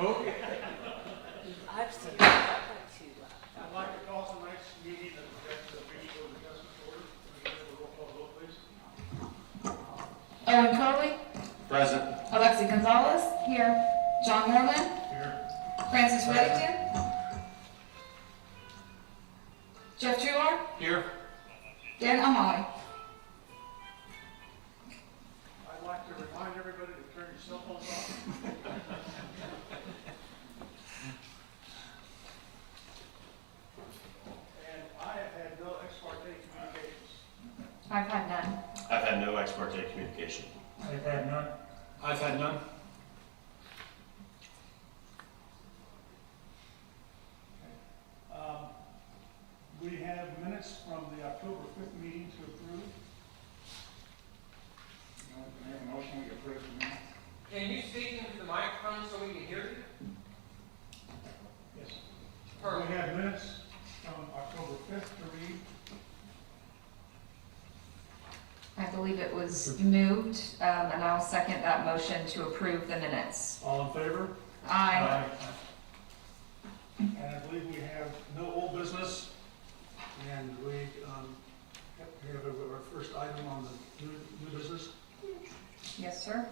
vote. I've seen it. I'd like to. I'd like to call tonight's meeting of the Regional Adjustment Order. Can we have a roll call vote, please? Owen Crowley, Present. Alexi Gonzalez, here. John Moreland, Here. Francis Reddington, Jeff Truar, Here. Dan O'Malley. I'd like to remind everybody to turn your cell phones off. And I have had no ex parte communications. I've had none. I've had no ex parte communication. I've had none. I've had none. We have minutes from the October 5th meeting to approve. Can I have a motion we approve the minutes? Can you speak into the microphone so we can hear you? Yes. Perfect. We have minutes from October 5th to read. I believe it was moved, and I'll second that motion to approve the minutes. All in favor? Aye. And I believe we have no old business, and we have our first item on the new business. Yes, sir.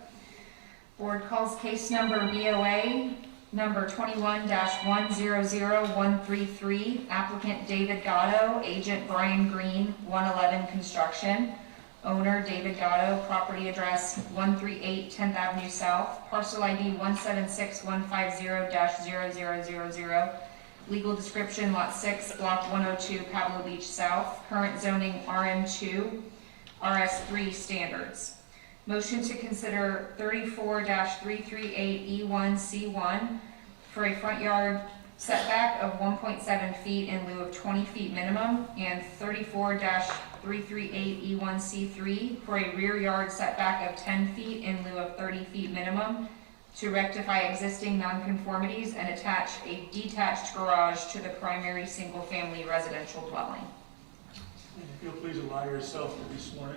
Board calls case number BOA number 21-100133, applicant David Gatto, agent Brian Green, 111 Construction, owner David Gatto, property address 138 10th Avenue South, parcel ID 176-150-0000, legal description lot 6, block 102, Pablo Beach South, current zoning RM2, RS3 standards. Motion to consider 34-338E1C1 for a front yard setback of 1.7 feet in lieu of 20 feet minimum, and 34-338E1C3 for a rear yard setback of 10 feet in lieu of 30 feet minimum to rectify existing nonconformities and attach a detached garage to the primary single-family residential dwelling. And if you'll please allow yourself to be sworn in.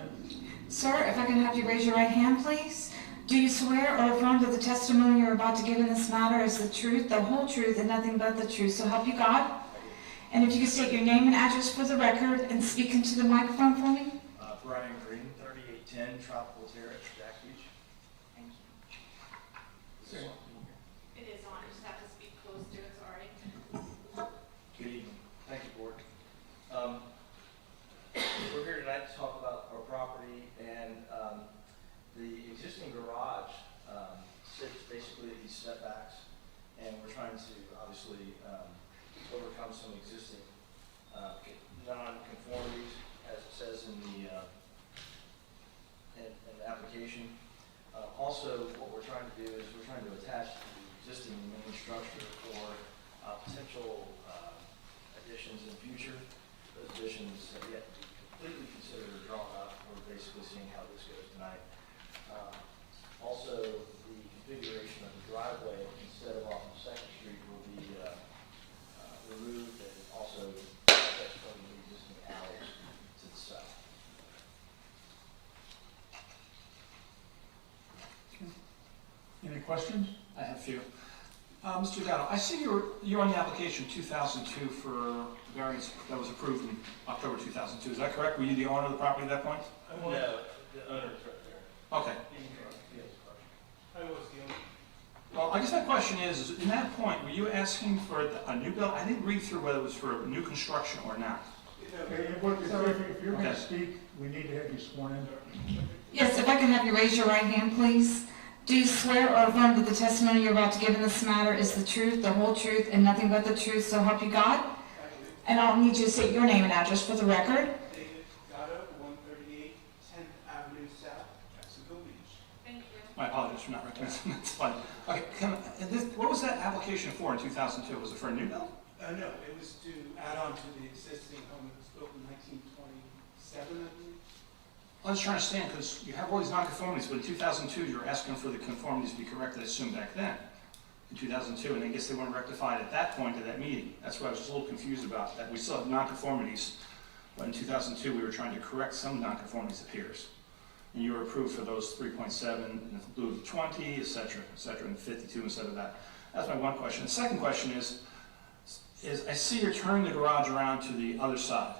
Sir, if I can have you raise your right hand, please. Do you swear or affirm that the testimony you're about to give in this matter is the truth, the whole truth, and nothing but the truth? So help you God. And if you could state your name and address for the record and speak into the microphone for me. Brian Green, 3810 Tropical Terrace, Jack Beach. Thank you. It is on, you just have to speak close to it, sorry. Good evening. Thank you, Board. We're here tonight to talk about our property, and the existing garage sits basically at these setbacks, and we're trying to obviously overcome some existing non-conformities, as it says in the application. Also, what we're trying to do is we're trying to attach the existing main structure for potential additions in future. Those additions have yet to be completely considered or drawn up. We're basically seeing how this goes tonight. Also, the configuration of the driveway, instead of off of Second Street, will be removed, and also access from the existing alleys to the south. Any questions? I have a few. Mr. Gatto, I see you're on the application 2002 for variance that was approved in October 2002. Is that correct? Were you the owner of the property at that point? No, the owner's right there. Okay. I was the only. Well, I guess my question is in that point, were you asking for a new build? I didn't read through whether it was for new construction or not. Okay, if you're going to speak, we need to have you sworn in. Yes, if I can have you raise your right hand, please. Do you swear or affirm that the testimony you're about to give in this matter is the truth, the whole truth, and nothing but the truth, so help you God? And I'll need you to state your name and address for the record. David Gatto, 138 10th Avenue South, Mexico Beach. Thank you. My apologies for not recognizing. That's fine. Okay. What was that application for in 2002? Was it for a new build? No, it was to add on to the existing home that was built in 1927, I believe. I was trying to understand because you have all these nonconformities, but in 2002 you were asking for the conformities to be corrected, I assume, back then, in 2002, and I guess they weren't rectified at that point of that meeting. That's why I was just a little confused about that. We still have nonconformities, but in 2002 we were trying to correct some nonconformities, it appears. And you were approved for those 3.7 in lieu of 20, et cetera, and 52 instead of that. That's my one question. The second question is I see you're turning the garage around to the other side.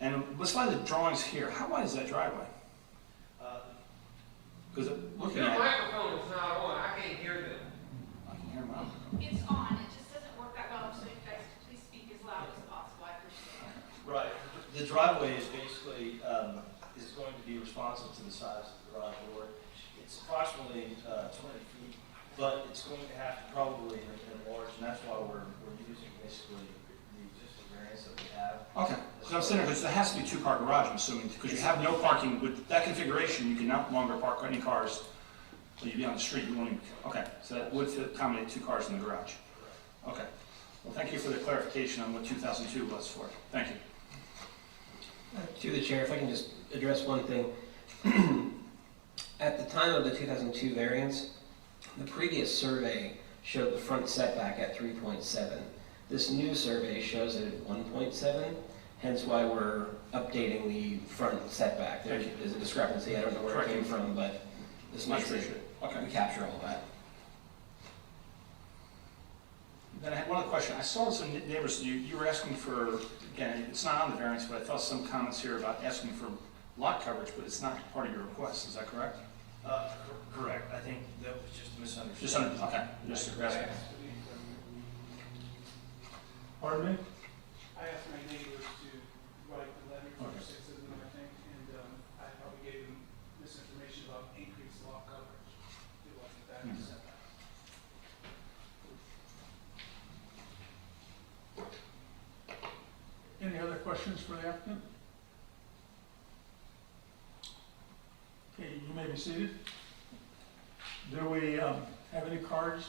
And what's by the drawings here, how wide is that driveway? Because looking Your at it, microphone is not on, I can't hear them. I can hear my. It's on, it just doesn't work that well, so you guys please speak as loud as possible, I appreciate it. Right, the driveway is basically, is going to be responsive to the size of the garage door. It's approximately 20 feet, but it's going to have to probably enlarge, and that's why we're using basically the existing variance that we have. Okay, because I'm saying, because there has to be two-car garage, I'm assuming, because you have no parking, with that configuration, you can no longer park any cars, so you'd be on the street, you won't even, okay, so that would accommodate two cars in the garage. Okay, well, thank you for the clarification on what 2002 was for. Thank you. To the chair, if I can just address one thing. At the time of the 2002 variance, the previous survey showed the front setback at 3.7. This new survey shows it at 1.7, hence why we're updating the front setback. There is a discrepancy, I don't know where it came from, but this Much makes it, appreciated. Okay. we capture all that. Then I had one other question. I saw some neighbors, you were asking for, again, it's not on the variance, but I saw some comments here about asking for lot coverage, but it's not part of your request, is that correct? Correct, I think that was just a misunderstanding. Just under, okay, just asking. Pardon me? I asked my neighbors to write the letter for Okay. 6 of them, I think, and I probably gave them misinformation about increased lot coverage. It wasn't that setback. Any other questions for the applicant? Okay, you may be seated. Do we have any cards?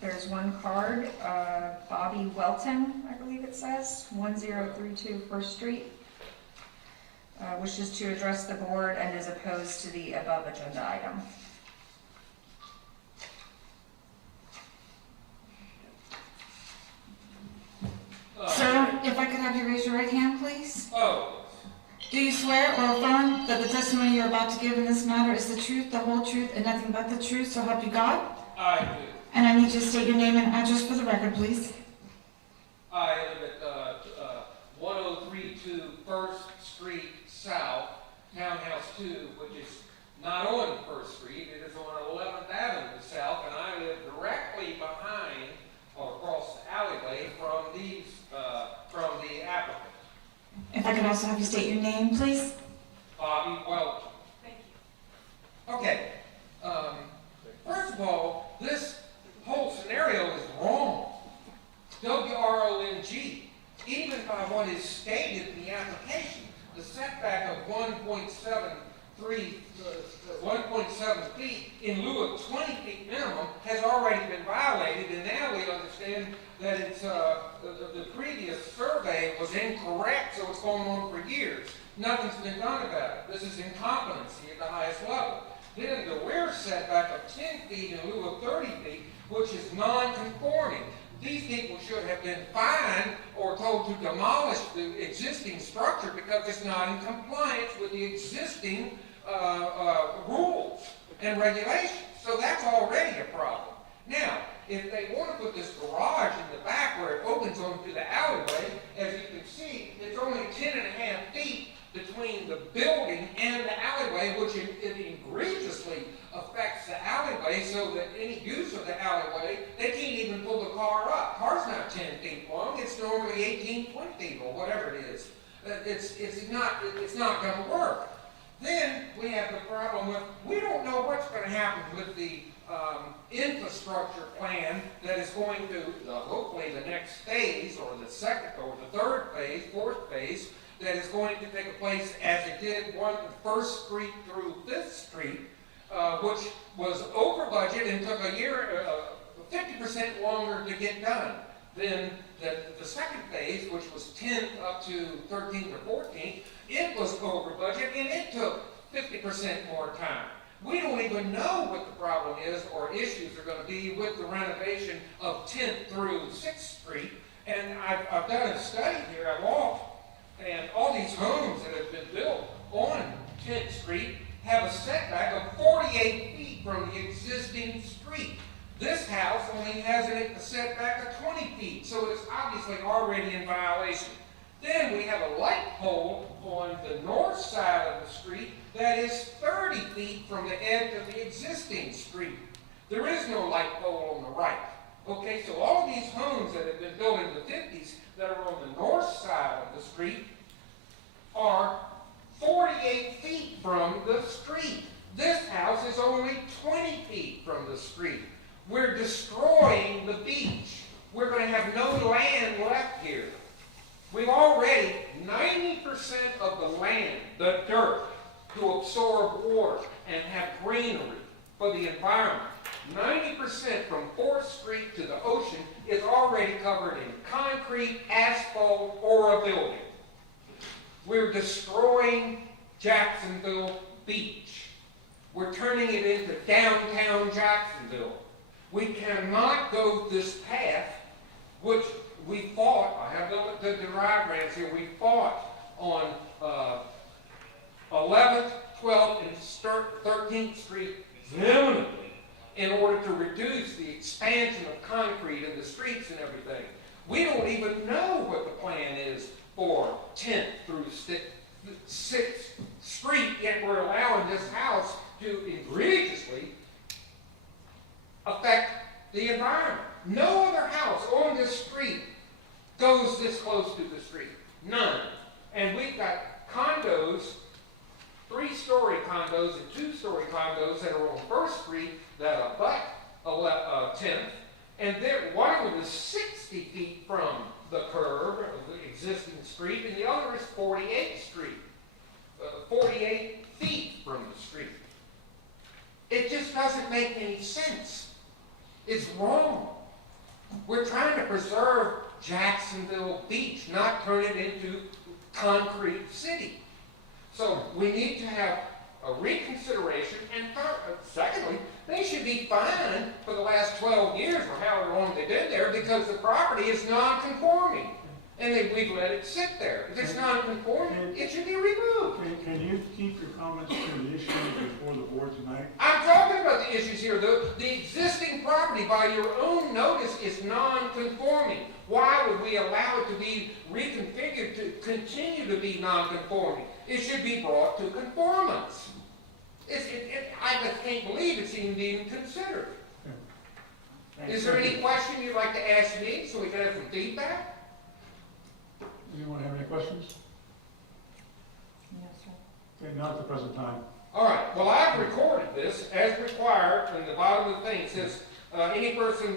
There's one card, Bobby Welton, I believe it says, 1032 First Street, wishes to address the board and is opposed to the above agenda item. Sir, if I could have you raise your right hand, please? Oh, Do you swear or affirm that the testimony you're about to give in this matter is the truth, the whole truth, and nothing but the truth, so help you God? I do. And I need you to state your name and address for the record, please. I live at 1032 First Street South, Townhouse 2, which is not on First Street, it is on 11th Avenue South, and I live directly behind or across the alleyway from the applicant, If I could also have you state your name, please. Bobby Welch. Thank you. Okay, first of all, this whole scenario is wrong. WRONG, even by what is stated in the application, the setback of 1.7 feet in lieu of 20 feet minimum has already been violated, and now we understand that it's, the previous survey was incorrect, so it's going on for years. Nothing's been done about it. This is incompetency at the highest level. Then the rear setback of 10 feet in lieu of 30 feet, which is non-conforming. These people should have been fined or told to demolish the existing structure because it's not in compliance with the existing rules and regulations. So that's already a problem. Now, if they want to put this garage in the back where it opens onto the alleyway, as you can see, it's only 10.5 feet between the building and the alleyway, which it egregiously affects the alleyway so that any use of the alleyway, they can't even pull the car up. Car's not 10 feet long, it's normally 18, 20 feet or whatever it is. It's not going to work. Then we have the problem with, we don't know what's going to happen with the infrastructure plan that is going to, hopefully the next phase or the second or the third phase, fourth phase, that is going to take place as it did First Street through Fifth Street, which was over budget and took a year, 50% longer to get done than the second phase, which was 10th up to 13th or 14th. It was over budget and it took 50% more time. We don't even know what the problem is or issues are going to be with the renovation of 10th through 6th Street. And I've done a study here, I walked, and all these homes that have been built on 10th Street have a setback of 48 feet from the existing street. This house only has a setback of 20 feet, so it's obviously already in violation. Then we have a light pole on the north side of the street that is 30 feet from the edge of the existing street. There is no light pole on the right. Okay, so all these homes that have been built in the 50s that are on the north side of the street are 48 feet from the street. This house is only 20 feet from the street. We're destroying the beach. We're going to have no land left here. We've already 90% of the land, the dirt, to absorb water and have greenery for the environment. 90% from 4th Street to the ocean is already covered in concrete, asphalt, or a building. We're destroying Jacksonville Beach. We're turning it into downtown Jacksonville. We cannot go this path, which we fought. I have the diagrams here. We fought on 11th, 12th, and 13th Street vehemently in order to reduce the expansion of concrete in the streets and everything. We don't even know what the plan is for 10th through 6th Street, yet we're allowing this house to egregiously affect the environment. No other house on this street goes this close to the street. None. And we've got condos, 3-story condos and 2-story condos that are on 1st Street that abut 10th, and one of them is 60 feet from the curb of the existing street, and the other is 48th Street, 48 feet from the street. It just doesn't make any sense. It's wrong. We're trying to preserve Jacksonville Beach, not turn it into concrete city. So we need to have a reconsideration, and secondly, they should be fined for the last 12 years or however long they've been there because the property is non-conforming. And we've let it sit there. If it's non-conforming, it should be removed. Can you keep your comments to the issue before the board tonight? I'm talking about the issues here. The existing property, by your own notice, is non-conforming. Why would we allow it to be reconfigured to continue to be non-conforming? It should be brought to conformance. I just can't believe it's even being considered. Is there any question you'd like to ask me so we can have some feedback? Anyone have any questions? No, sir. Okay, not at the present time. All right. Well, I've recorded this as required. In the bottom of the thing it says, any person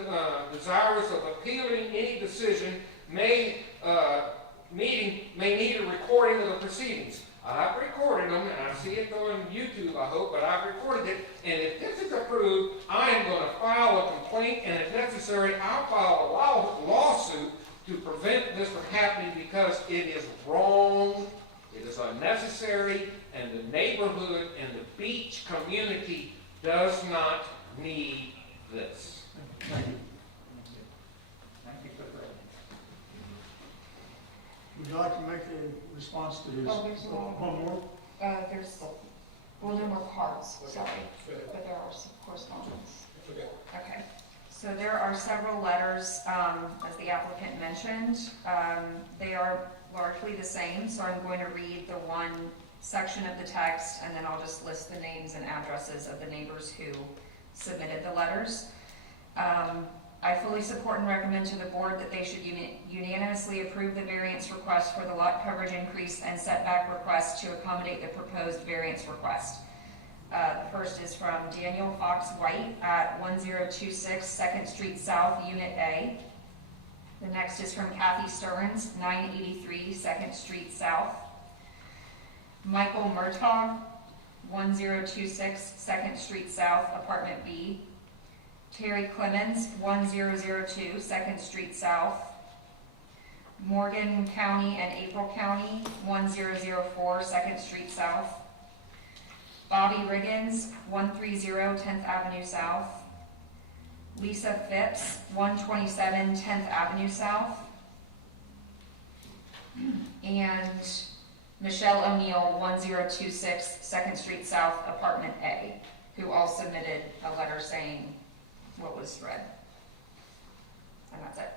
desirous of appealing any decision may need a recording of the proceedings. I've recorded them, and I see it on YouTube, I hope, but I've recorded it. And if this is approved, I am going to file a complaint, and if necessary, I'll file a lawsuit to prevent this from happening because it is wrong, it is unnecessary, and the neighborhood and the beach community does not need this. Thank you. Would you like to make a response to his? Oh, there's one more? Well, no more cards, sorry, but there are some correspondence. Okay, so there are several letters, as the applicant mentioned. They are largely the same, so I'm going to read the one section of the text, and then I'll just list the names and addresses of the neighbors who submitted the letters. I fully support and recommend to the board that they should unanimously approve the variance request for the lot coverage increase and setback request to accommodate the proposed variance request. The first is from Daniel Fox White at 1026 2nd Street South, Unit A. The next is from Kathy Stearns, 983 2nd Street South. Michael Murtaugh, 1026 2nd Street South, Apartment B. Terry Clemens, 1002 2nd Street South. Morgan County and April County, 1004 2nd Street South. Bobby Riggins, 130 10th Avenue South. Lisa Phipps, 127 10th Avenue South. And Michelle O'Neill, 1026 2nd Street South, Apartment A, who all submitted a letter saying what was read. And that's it.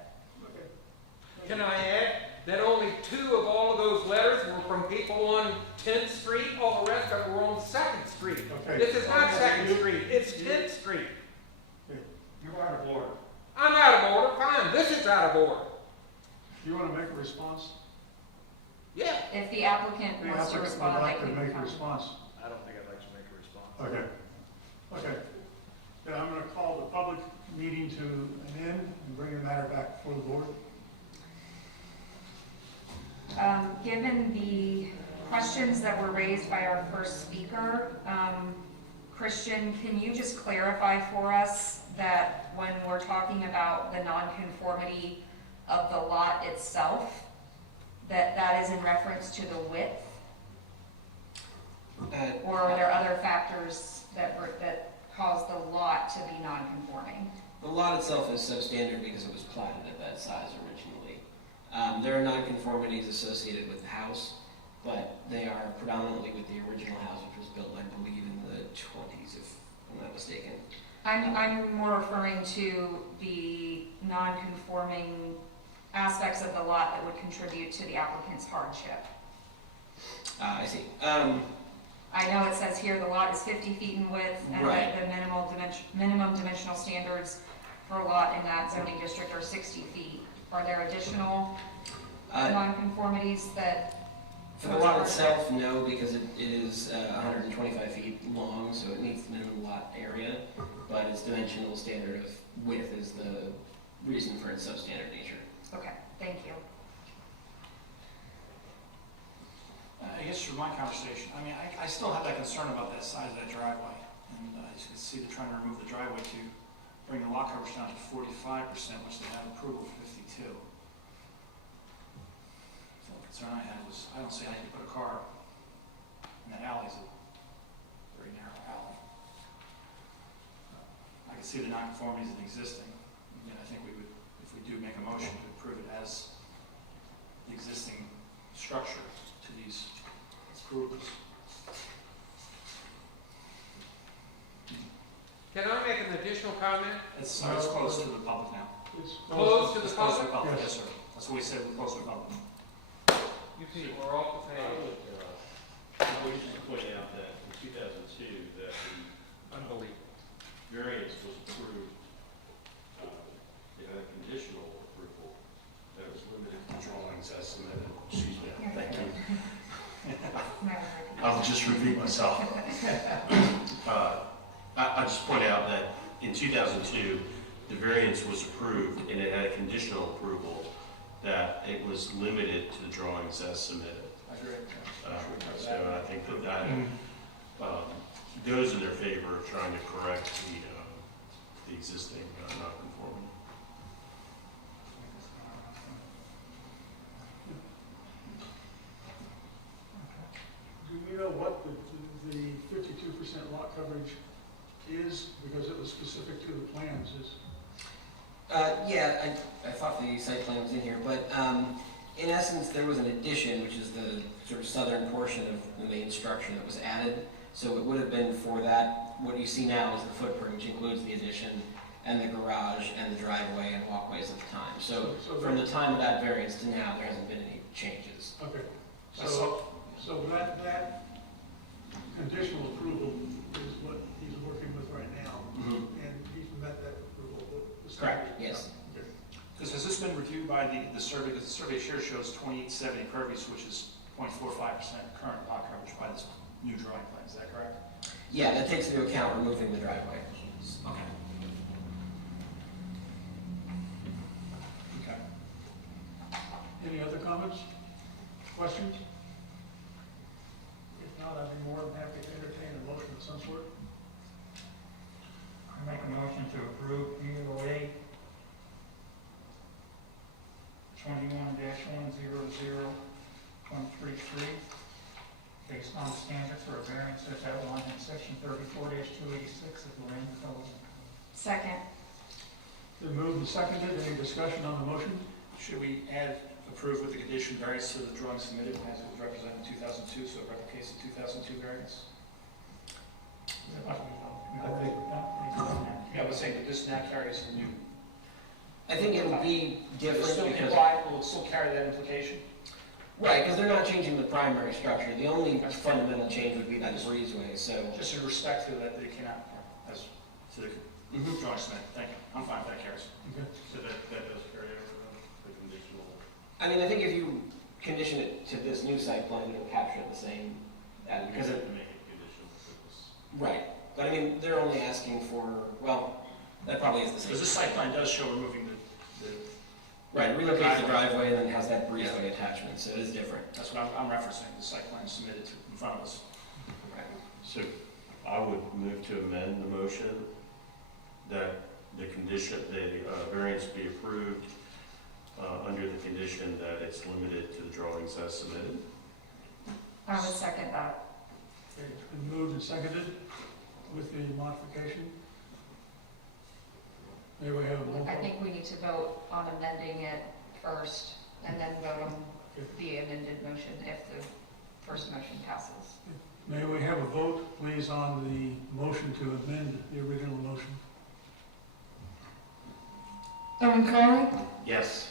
Okay. Can I add that only 2 of all of those letters were from people on 10th Street, all the rest of them were on 2nd Street. Okay. This is not 2nd Street, it's 10th Street. You're out of order. I'm out of order, fine, this is out of order. Do you want to make a response? Yeah. If the applicant The wants to applicant would respond, they like to can make a come. response. I don't think I'd like to make a response. Okay. Okay. Then I'm going to call the public meeting to an end and bring the matter back before the board. Given the questions that were raised by our first speaker, Christian, can you just clarify for us that when we're talking about the nonconformity of the lot itself, that is in reference to the width? Or are there other factors that cause the lot to be nonconforming? The lot itself is substandard because it was platted at that size originally. There are nonconformities associated with the house, but they are predominantly with the original house, which was built, I believe, in the 20s, if I'm not mistaken. I'm more referring to the non-conforming aspects of the lot that would contribute to the applicant's hardship. I see. I know it says here the lot is 50 feet in width, and Right. that the minimum dimensional standards for a lot in that zoning district are 60 feet. Are there additional non-conformities that? For the lot itself, no, because it is 125 feet long, so it meets the minimum lot area, but its dimensional standard of width is the reason for its substandard nature. Okay, thank you. I guess from my conversation, I mean, I still have that concern about that size of that driveway. And as you can see, they're trying to remove the driveway to bring the lot coverage down to 45%, which they have approval for 52. The only concern I had was, I don't see how you can put a car in that alley. It's a very narrow alley. I can see the nonconformities in existing. And I think we would, if we do make a motion to approve it as the existing structure to these approvals. Can I make an additional comment? It's close to the public now. It's Close to the It's close to the public? public, Yes. yes, sir. That's what we said, we're close to the public. You people are off the I page. would just point out that in 2002, that the Unbelievable. variance was approved, it had a conditional approval that was limited to drawings as submitted. Excuse me, thank you. I'll just repeat myself. I just point out that in 2002, the variance was approved and it had a conditional approval that it was limited to the drawings as submitted. I agree. So I think that goes in their favor of trying to correct the existing non-conformity. Do we know what the 52% lot coverage is? Because it was specific to the plans. Yeah, I thought the site plan was in here, but in essence, there was an addition, which is the sort of southern portion of the main structure that was added. So it would have been for that, what you see now is the footprint, which includes the addition and the garage and the driveway and walkways at the time. So from the time of that variance to now, there hasn't been any changes. Okay. So that conditional approval is what he's working with right now, and he's met that approval. Correct, yes. Okay. Because has this been reviewed by the survey? Because the survey here shows 2870 impervious, which is 0.45% current lot coverage by this new drawing plan. Is that correct? Yeah, that takes into account removing the driveway. Okay. Okay. Any other comments, questions? If not, I'd be more than happy to entertain a motion of some sort. I make a motion to approve POA 21-100.33 based on the standards for a variance as outlined in section 34-286 of the Land Development. Second. Been moved and seconded. Any discussion on the motion? Should we add approve with the condition variance to the drawing submitted as it was represented in 2002, so it replicates the 2002 variance? That must be done. I think- Yeah, I was saying, but this now carries the new. I think it would be different Still because, will it still carry that implication? right, because they're not changing the primary structure. The only fundamental change would be that breezeway, so. Just in respect to that, they cannot, as to the Mhm. drawing submitted. Thank you. I'm fine if that carries. So that does carry over the conditional. I mean, I think if you condition it to this new site plan, it'll capture the same, because it, Make it conditional for this. right. But I mean, they're only asking for, well, that probably is the same. Because this site plan does show removing the Right, it relocates the driveway and then has that breezeway attachment, so it is different. that's what I'm referencing, the site plan submitted in front of us. Right. So I would move to amend the motion that the condition, the variance be approved under the condition that it's limited to the drawings as submitted. I would second that. Okay, it's been moved and seconded with the modification. May we have a roll I call? think we need to vote on amending it first, and then vote on the amended motion if the first motion passes. May we have a vote, please, on the motion to amend the original motion? Owen Crowley, Yes.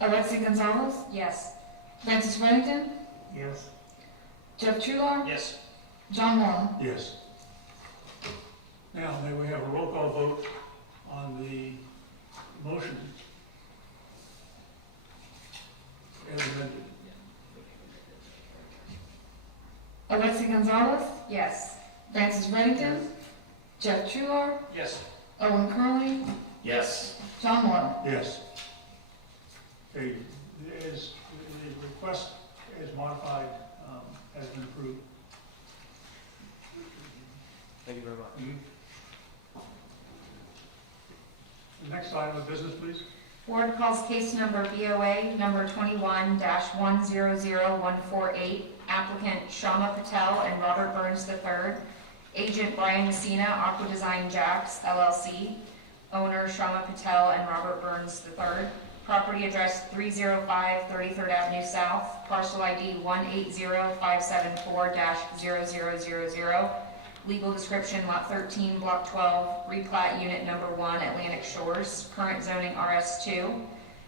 Alexi Gonzalez, Yes. Francis Reddington, Yes. Jeff Trular, Yes. John Moore. Yes. Now, may we have a roll call vote on the motion as amended? Alexi Gonzalez, Yes. Francis Reddington, Jeff Trular, Yes. Owen Crowley, Yes. John Moore. Yes. Okay, the request is modified, has been approved. Thank you very much. The next item of business, please. Board calls case number BOA number 21-100148, applicant Shama Patel and Robert Burns III, agent Brian Messina, Aqua Design Jacks LLC, owner Shama Patel and Robert Burns III, property address 305 33rd Avenue South, parcel ID 180574-0000, legal description lot 13, block 12, replat unit number 1, Atlantic Shores, current zoning RS2.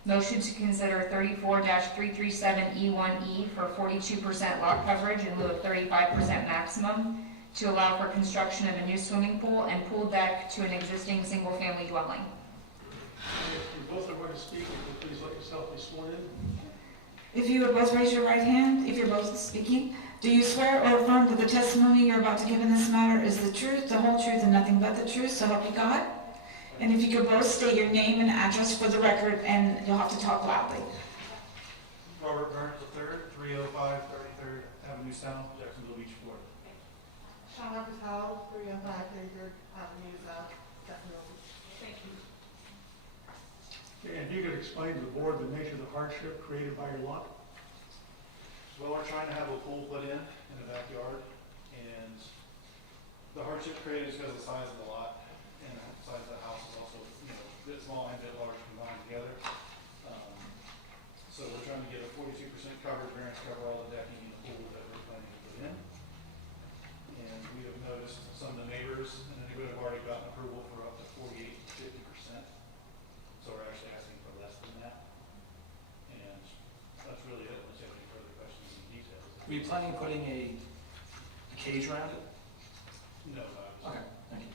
Motion to consider 34-337E1E for 42% lot coverage in lieu of 35% maximum to allow for construction of a new swimming pool and pool deck to an existing single-family dwelling. If you both are going to speak, please let yourself be sworn in. If you would both raise your right hand, if you're both speaking, do you swear or affirm that the testimony you're about to give in this matter is the truth, the whole truth, and nothing but the truth, so help you God? And if you could both state your name and address for the record, and you'll have to talk loudly. Robert Burns III, 305 33rd Avenue South, Jacksonville Beach, Florida. Shama Patel, 305 33rd Avenue South, Jacksonville. Thank you. Okay, and you could explain to the board the nature of the hardship created by your lot? Well, we're trying to have a pool put in the backyard, and the hardship created is because of the size of the lot, and the size of the house is also, a bit small and a bit large combined together. So we're trying to get a 42% coverage variance, cover all the decking in the pool that we're planning to put in. And we have noticed some of the neighbors and the neighborhood have already gotten approval for up to 48 to 50%. So we're actually asking for less than that. And that's really it, unless you have any further questions and details. Were you planning on putting a cage around it? No, I was. Okay, thank you.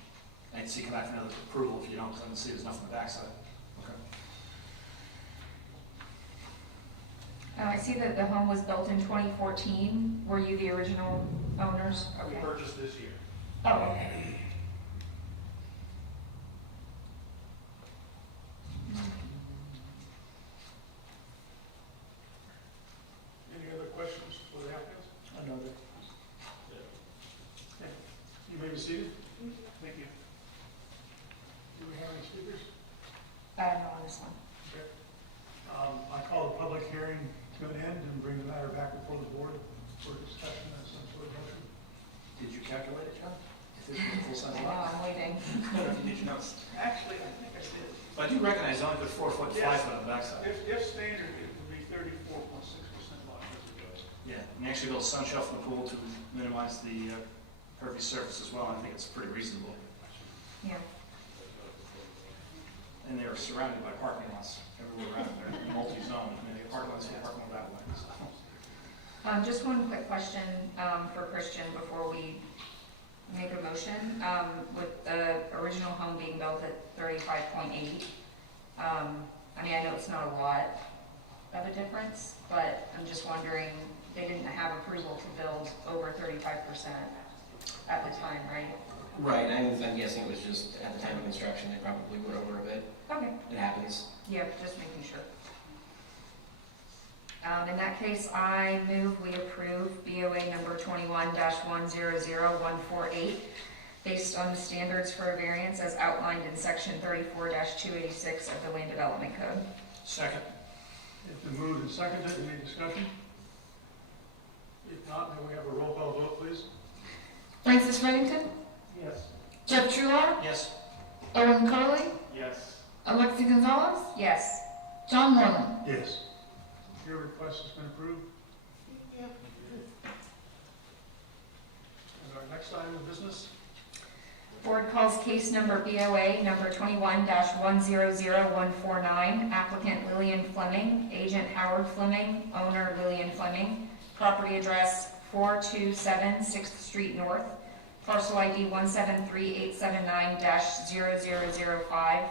And so you come back for another approval if you don't, because I see there's nothing on the backside. Okay. I see that the home was built in 2014. Were you the original owners? We Okay. purchased this year. Oh, okay. Any other questions for the applicants? Another. Okay. You may be seated. Thank you. Do we have any speakers? No, on this one. Okay. I call the public hearing to an end and bring the matter back before the board for discussion and some sort of motion. Did you calculate it, John? If this was a full-size I know, lot? I'm waiting. Did you know? Actually, I think I did. But I do recognize you only put 4 foot, 5 foot on the backside. If standard, it would be 34.6% lot coverage. Yeah, and you actually built a sun shelf in the pool to minimize the pervious surface as well. I think it's pretty reasonable. Yeah. and they're surrounded by parking lots everywhere around. They're multi-zone, and they have parking lots here, parking lot that way, so. Just one quick question for Christian before we make a motion. With the original home being built at 35.8, I mean, I know it's not a lot of a difference, but I'm just wondering, they didn't have approval to build over 35% at the time, right? Right, I'm guessing it was just at the time of construction, they probably went over a bit. Okay. It happens. Yeah, just making sure. In that case, I move we approve BOA number 21-100148 based on the standards for a variance as outlined in section 34-286 of the Land Development Code. Second. It's been moved and seconded. Any discussion? If not, then we have a roll call vote, please. Francis Reddington, Yes. Jeff Truitt, Yes. Owen Curley, Yes. Alexi Gonzalez, Yes. John Moreland. Yes. Your request has been approved. Yep. And our next item of business, Board calls case number BOA number 21-100149, applicant Lillian Fleming, agent Howard Fleming, owner Lillian Fleming, property address 427 6th Street North, parcel ID 173879-0005,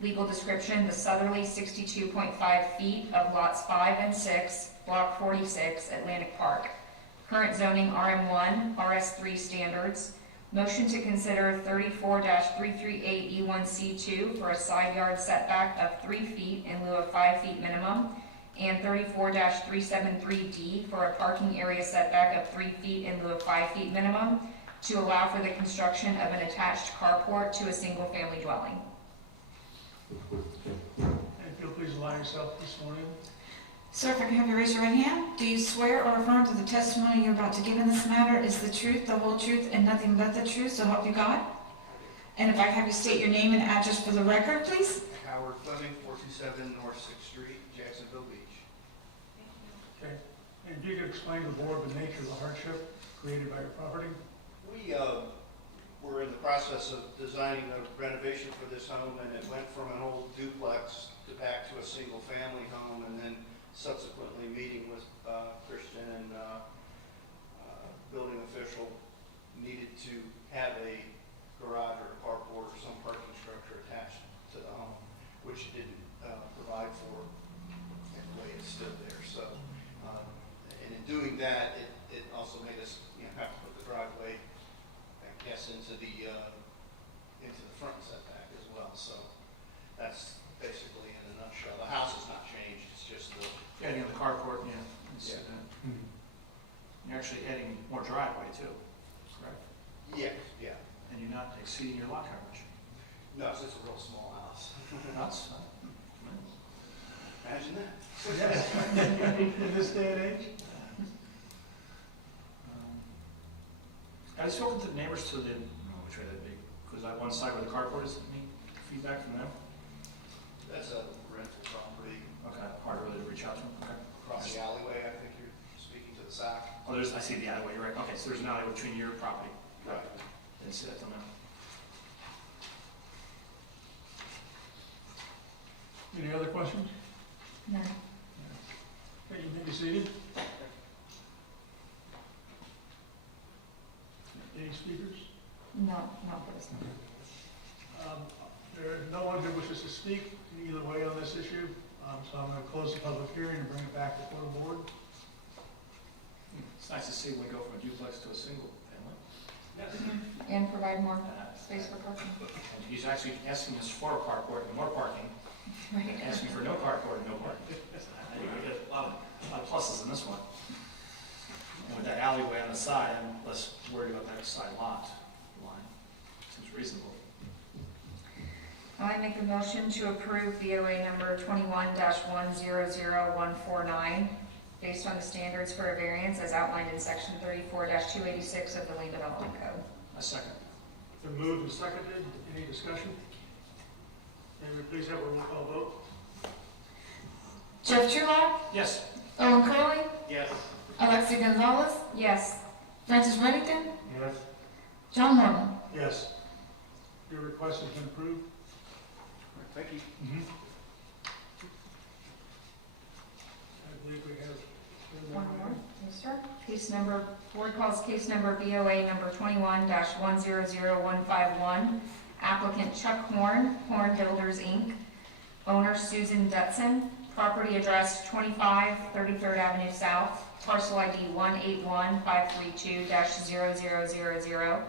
legal description, the southerly 62.5 feet of lots 5 and 6, block 46, Atlantic Park. Current zoning RM1, RS3 standards. Motion to consider 34-338E1C2 for a side yard setback of 3 feet in lieu of 5 feet minimum, and 34-373D for a parking area setback of 3 feet in lieu of 5 feet minimum to allow for the construction of an attached carport to a single-family dwelling. and if you'll please allow yourself this morning. Sir, if I can have you raise your right hand. Do you swear or affirm that the testimony you're about to give in this matter is the truth, the whole truth, and nothing but the truth, so help you God? And if I have you state your name and address for the record, please? Howard Fleming, 427 North 6th Street, Jacksonville Beach. Okay. And if you could explain to the board the nature of the hardship created by your property? We were in the process of designing a renovation for this home, and it went from an old duplex to back to a single-family home, and then subsequently meeting with Christian and building official needed to have a garage or a carport or some parking structure attached to the home, which it didn't provide for in the way it stood there. So, and in doing that, it also made us have to put the driveway, I guess, into the front setback as well. So that's basically in a nutshell. The house has not changed. It's just the Adding the carport, yeah. Yeah. You're actually adding more driveway too, correct? yeah, yeah. And you're not exceeding your lot coverage. No, it's just a real small house. That's, Imagine that. Yes. In this day and age? Have you spoken to the neighbors to the, which way that'd be? Because that one side where the carport is, any feedback from them? That's a rental property Okay, hard really to reach out to them, okay. across the alleyway. I think you're speaking to the south. Oh, I see the alleyway, you're right. Okay, so there's an alleyway between your property. Right. Didn't see that till now. Any other questions? No. Okay, you may be seated. Any speakers? No, not for this one. There is no one who wishes to speak in either way on this issue, so I'm going to close the public hearing and bring it back before the board. It's nice to see when we go from a duplex to a single family. Yes. And provide more space for parking. And he's actually asking us for a carport and more parking, and Right. asking for no carport and no parking. We get a lot of pluses in this one. And with that alleyway on the side, I'm less worried about that side lot line. Seems reasonable. I make a motion to approve BOA number 21-100149 based on the standards for a variance as outlined in section 34-286 of the Land Development Code. A second. Been moved and seconded. Any discussion? May we please have a roll call vote? Jeff Truitt, Yes. Owen Curley, Yes. Alexi Gonzalez, Yes. Francis Reddington, Yes. John Moreland. Yes. Your request has been approved. Thank you. I believe we have. One more, yes, sir. Case number, board calls case number BOA number 21-100151. Applicant Chuck Horn, Horn Builders, Inc. Owner Susan Dutson. Property address 25 33rd Avenue South. Parcel ID 181-532-0000.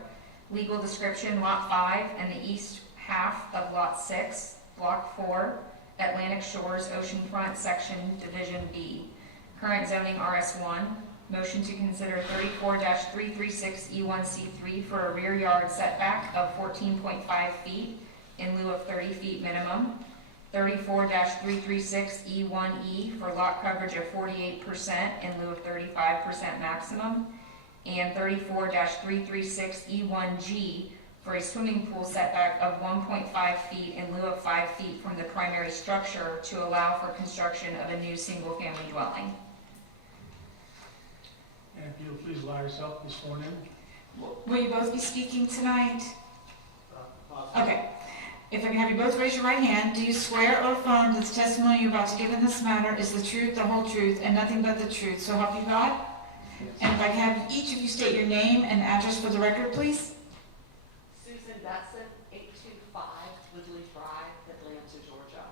Legal description, Lot 5 and the east half of Lot 6, Block 4, Atlantic Shores, Oceanfront, Section Division B. Current zoning RS1. Motion to consider 34-336E1C3 for a rear yard setback of 14.5 feet in lieu of 30 feet minimum. 34-336E1E for lot coverage of 48% in lieu of 35% maximum. And 34-336E1G for a swimming pool setback of 1.5 feet in lieu of 5 feet from the primary structure to allow for construction of a new single-family dwelling. And if you'll please allow yourself to be sworn in. Will you both be speaking tonight? Okay. If I can have you both raise your right hand, do you swear or affirm that the testimony you're about to give in this matter is the truth, the whole truth, and nothing but the truth, so help you God? And if I can have each of you state your name and address for the record, please? Susan Dutson, 825 Woodley Drive, Atlanta, Georgia.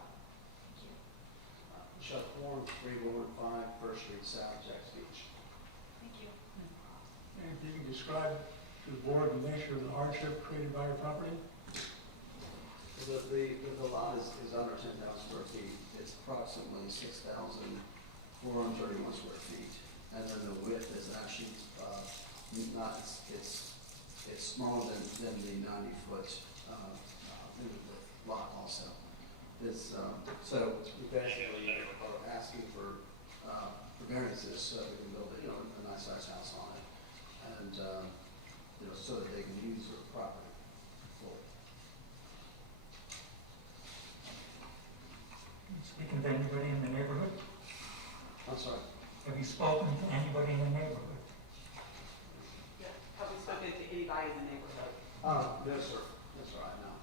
Chuck Warren, 3115 First Street South, Jack's Beach. Thank you. And if you can describe to the board the nature of the hardship created by your property. The lot is under 10,000 square feet. It's approximately 6,431 square feet. And then the width is actually not, it's smaller than the 90-foot lot also. It's, so we basically are asking for variances so we can build a nice sized house on it. And, so that they can use their property fully. Speaking to anybody in the neighborhood? I'm sorry. Have you spoken to anybody in the neighborhood? Yeah. Have we spoken to anybody in the neighborhood? No, sir. That's right now.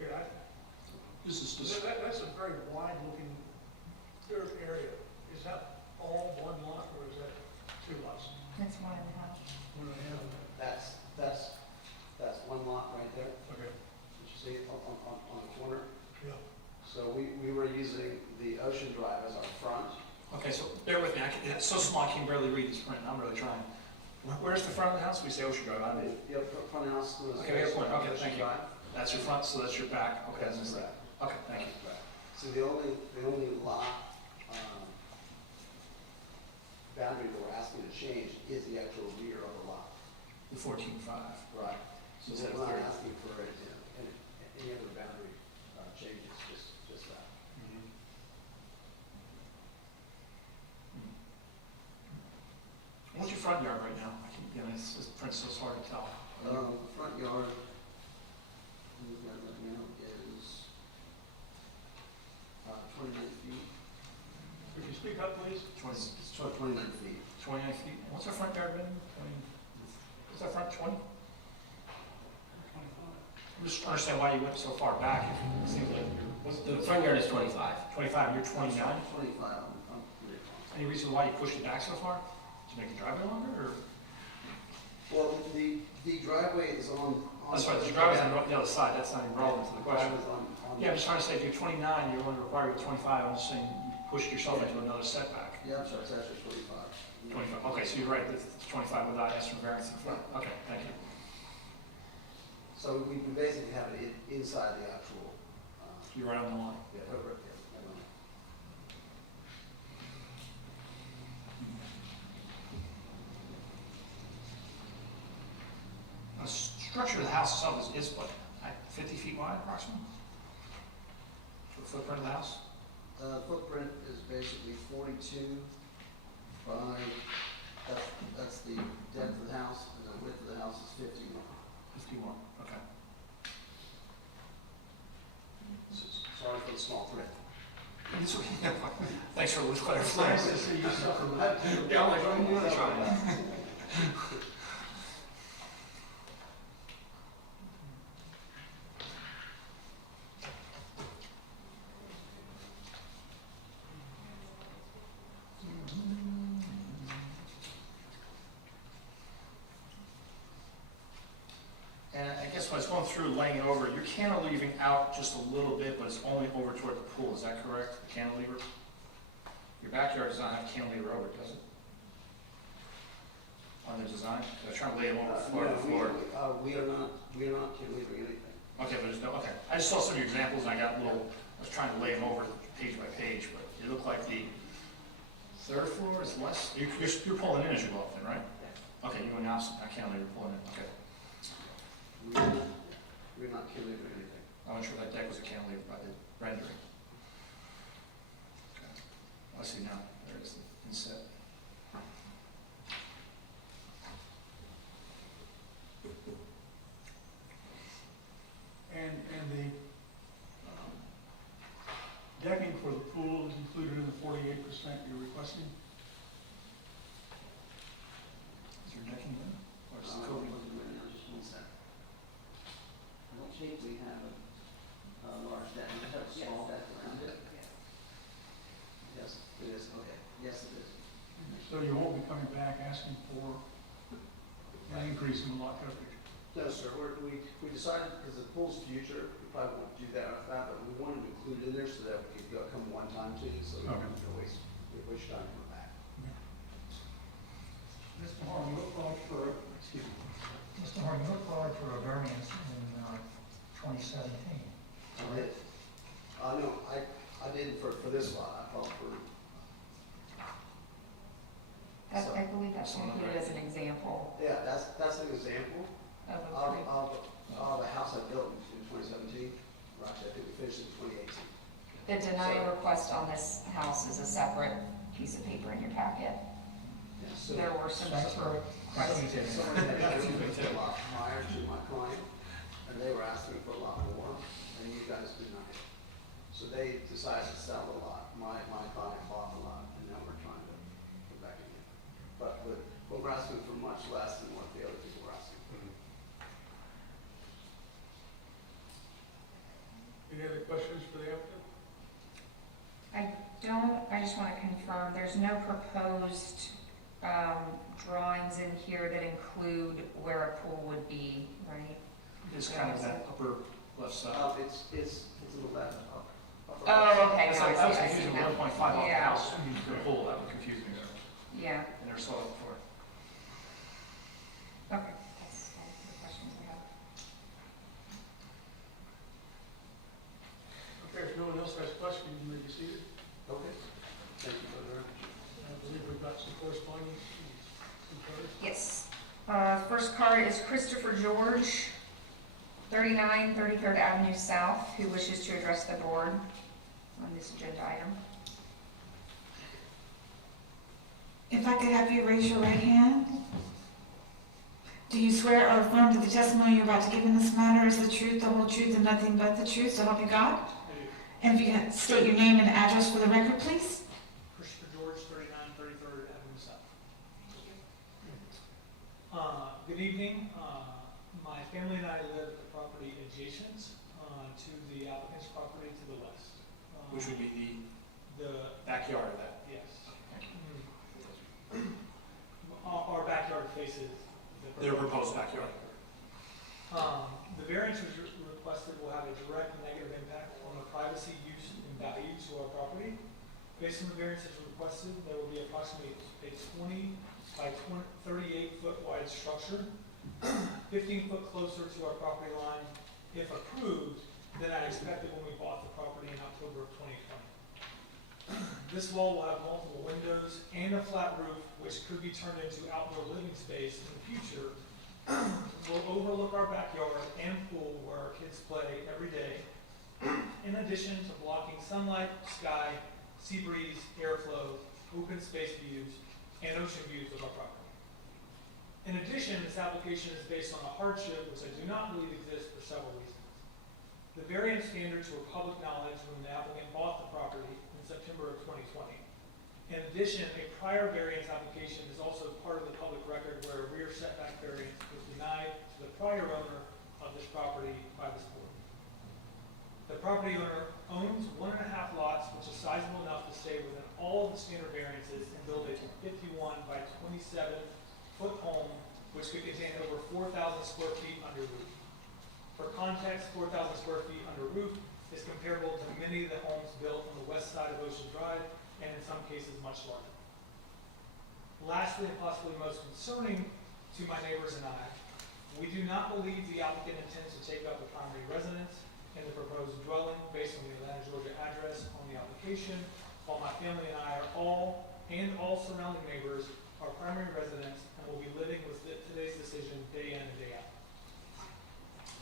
Yeah, This is that's a very wide-looking dirt area. Is that all one lot, or is that two lots? That's one and a half. One and a half. That's one lot right there. Okay. Did you see it on the corner? Yeah. So we were using the Ocean Drive as our front. Okay, so bear with me. It's so small I can barely read this print. I'm really trying. Where's the front of the house? We say Ocean Drive. I mean, Yep, front of the house was. okay, we have one. Okay, Ocean thank you. Drive. That's your front, so that's your back. Okay, That's that's correct. okay. Thank you. So the only lot boundary that we're asking to change is the actual rear of the lot. The 14.5. Right. So Instead of we're not 30. asking for any other boundary changes, just that. What's your front yard right now? This print's so hard to tell. Front yard, right now is 29 feet. Could you speak up, please? 29 feet. 29 feet. What's our front yard been? What's our front 20? I'm just trying to understand why you went so far back. It seems like The front yard is 25. 25, you're 29. 25, I'm pretty close. Any reason why you pushed it back so far? To make the driveway longer, or? Well, the driveway is on. That's right, the driveway's on the other side, that's not even relevant to the question. Driveway's on. Yeah, I'm just trying to say, if you're 29, you're only required with 25, I'm just saying you pushed yourself into another setback. Yeah, I'm sorry, it's actually 25. 25, okay, so you're right, it's 25 without asking for variance in front. Okay, thank you. So we basically have it inside the actual. You're right on the line. Yeah, over it, yeah. The structure of the house itself is what, 50 feet wide approximately? For the footprint of the house? Footprint is basically 42 by, that's the depth of the house, and the width of the house is 51. 51, okay. Sorry for the small print. It's okay. Thanks for clarifying. Nice to see you suffer. Yeah, I'm like, I'm really trying. And I guess when I was going through laying it over, you're cantilevering out just a little bit, but it's only over toward the pool, is that correct, the cantilever? Your backyard does not have cantilever over it, does it? On the design? I was trying to lay it over floor to floor. We are not cantilevering anything. Okay, but there's no, okay. I just saw some of your examples and I got a little, I was trying to lay them over page by page, but it looked like the third floor is less, you're pulling in as you go up then, right? Okay, you're going opposite, not cantilever, pulling in, okay. We're not cantilevering anything. I wasn't sure that deck was a cantilever by the rendering. Okay. I see now, there it is, inset. And the decking for the pool is included in the 48% you're requesting? Is your decking in? Or is it Just coating? one second. I don't think we have a large deck. We have a small deck around it. Yes, it is. Okay. Yes, it is. So you won't be coming back asking for an increase in the lot coverage? No, sir. We decided because the pool's future, we probably won't do that, but we wanted to include in there so that we could come one time to you, so we don't have to waste time to come back. Mr. Horn, you applied for, Excuse me. Mr. Horn, you applied for a variance in 2017. I did. No, I didn't for this lot. I filed for. I believe that's included as an example Yeah, that's an example of a of the house I built in 2017. Right, I think we finished in 2018. The denial request on this house is a separate piece of paper in your packet. Yeah, so There were some someone had a lot prior to my client, and they were asking for a lot more, and you guys denied it. So they decided to sell the lot. My client bought the lot, and now we're trying to get back in. But we're asking for much less than what the other people were asking. Any other questions for the applicant? I just want to confirm, there's no proposed drawings in here that include where a pool would be, right? It's kind of that upper left side. It's to the left. Oh, okay, That's no, like, I I was see, I see confused with now. 1.5 off the Yeah. house, the pool, that would confuse me there. Yeah, I never saw that before. okay, that's all the questions I have. Okay, if no one else has questions, you may be seated. Okay. Thank you for the I believe we've got some correspondence. Some cards. Yes. First card is Christopher George, 39 33rd Avenue South, who wishes to address the board on this agenda item. If I could have you raise your right hand. Do you swear or affirm that the testimony you're about to give in this matter is the truth, the whole truth, and nothing but the truth, so help you God? And if you can state your name and address for the record, please. Christopher George, 39 33rd Avenue South. Good evening. My family and I live at the property adjacent to the applicant's property to the west. Which would be the backyard of that. yes. Our backyard faces Their proposed backyard. The variance requested will have a direct negative impact on the privacy, use, and value to our property. Based on the variances requested, there will be approximately a 20 by 38 foot wide structure, 15 foot closer to our property line, if approved, than I expected when we bought the property in October of 2020. This wall will have multiple windows and a flat roof, which could be turned into outdoor living space in the future. Will overlook our backyard and pool where our kids play every day, in addition to blocking sunlight, sky, sea breeze, airflow, open space views, and ocean views of our property. In addition, this application is based on a hardship which I do not believe exists for several reasons. The variance standards were public knowledge when the applicant bought the property in September of 2020. In addition, a prior variance application is also part of the public record where a rear setback variance was denied to the prior owner of this property by this board. The property owner owns 1.5 lots, which is sizable enough to stay within all of the standard variances and build a 51 by 27 foot home, which could contain over 4,000 square feet under roof. For context, 4,000 square feet under roof is comparable to many of the homes built on the west side of Ocean Drive, and in some cases much larger. Lastly, and possibly most concerning to my neighbors and I, we do not believe the applicant intends to take up a primary residence in the proposed dwelling based on the Atlanta, Georgia address on the application, while my family and I are all surrounding neighbors are primary residents and will be living with today's decision day in and day out.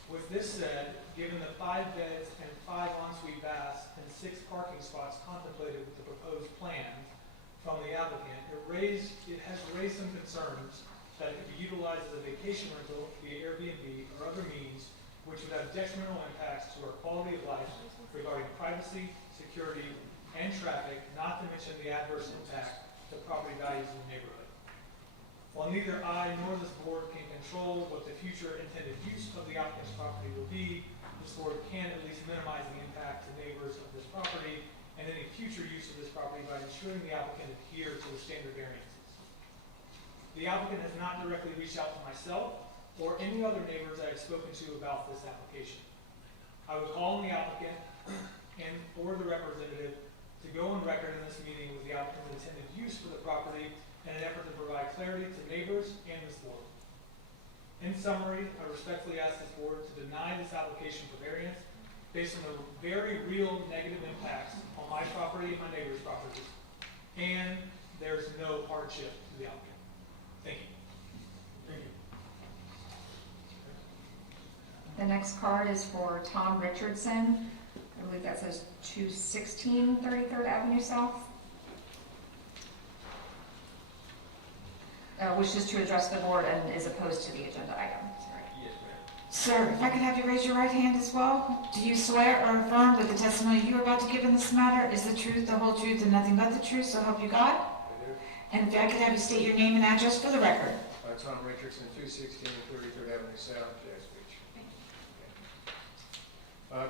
With this said, given the 5 beds and 5 ensuite baths and 6 parking spots contemplated with the proposed plans from the applicant, it has raised some concerns that it could be utilized as a vacation rental via Airbnb or other means, which would have detrimental impacts to our quality of life regarding privacy, security, and traffic, not to mention the adverse impact to property values in the neighborhood. While neither I nor this board can control what the future intended use of the applicant's property will be, this board can at least minimize the impact to neighbors of this property and any future use of this property by ensuring the applicant adhere to the standard variances. The applicant has not directly reached out to myself or any other neighbors I have spoken to about this application. I would call on the applicant and or the representative to go on record in this meeting with the applicant's intended use for the property in an effort to provide clarity to neighbors and this board. In summary, I respectfully ask this board to deny this application for variance based on the very real negative impacts on my property and my neighbor's properties, and there's no hardship to the applicant. Thank you. Thank you. The next card is for Tom Richardson. I believe that says 216 33rd Avenue South. Wishes to address the board and is opposed to the agenda item. Yes, ma'am. Sir, if I could have you raise your right hand as well. Do you swear or affirm that the testimony you are about to give in this matter is the truth, the whole truth, and nothing but the truth, so help you God? I do. And if I could have you state your name and address for the record. Tom Richardson, 216 33rd Avenue South, Jazz Beach.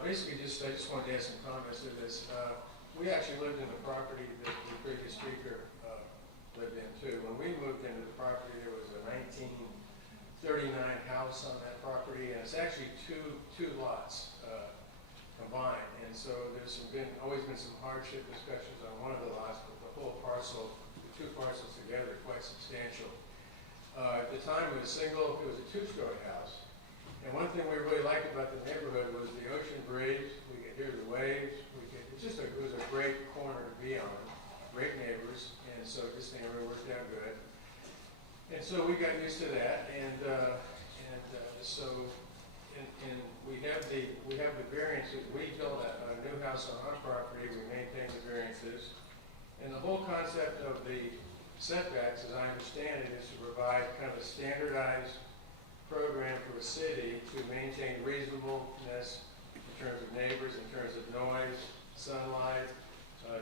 Basically, I just wanted to add some comments to this. We actually lived in the property that the previous speaker lived in too. When we moved into the property, there was a 1939 house on that property, and it's actually two lots combined. And so there's always been some hardship discussions on one of the lots, but the whole parcel, the 2 parcels together, are quite substantial. At the time, it was a 2-story house. And one thing we really liked about the neighborhood was the ocean breeze. We could hear the waves. It was a great corner to be on. Great neighbors, and so this thing really worked out good. And so we got used to that, and we have the variances. We built a new house on our property. We maintain the variances, and the whole concept of the setbacks, as I understand it, is to provide kind of a standardized program for a city to maintain reasonableness in terms of neighbors, in terms of noise, sunlight,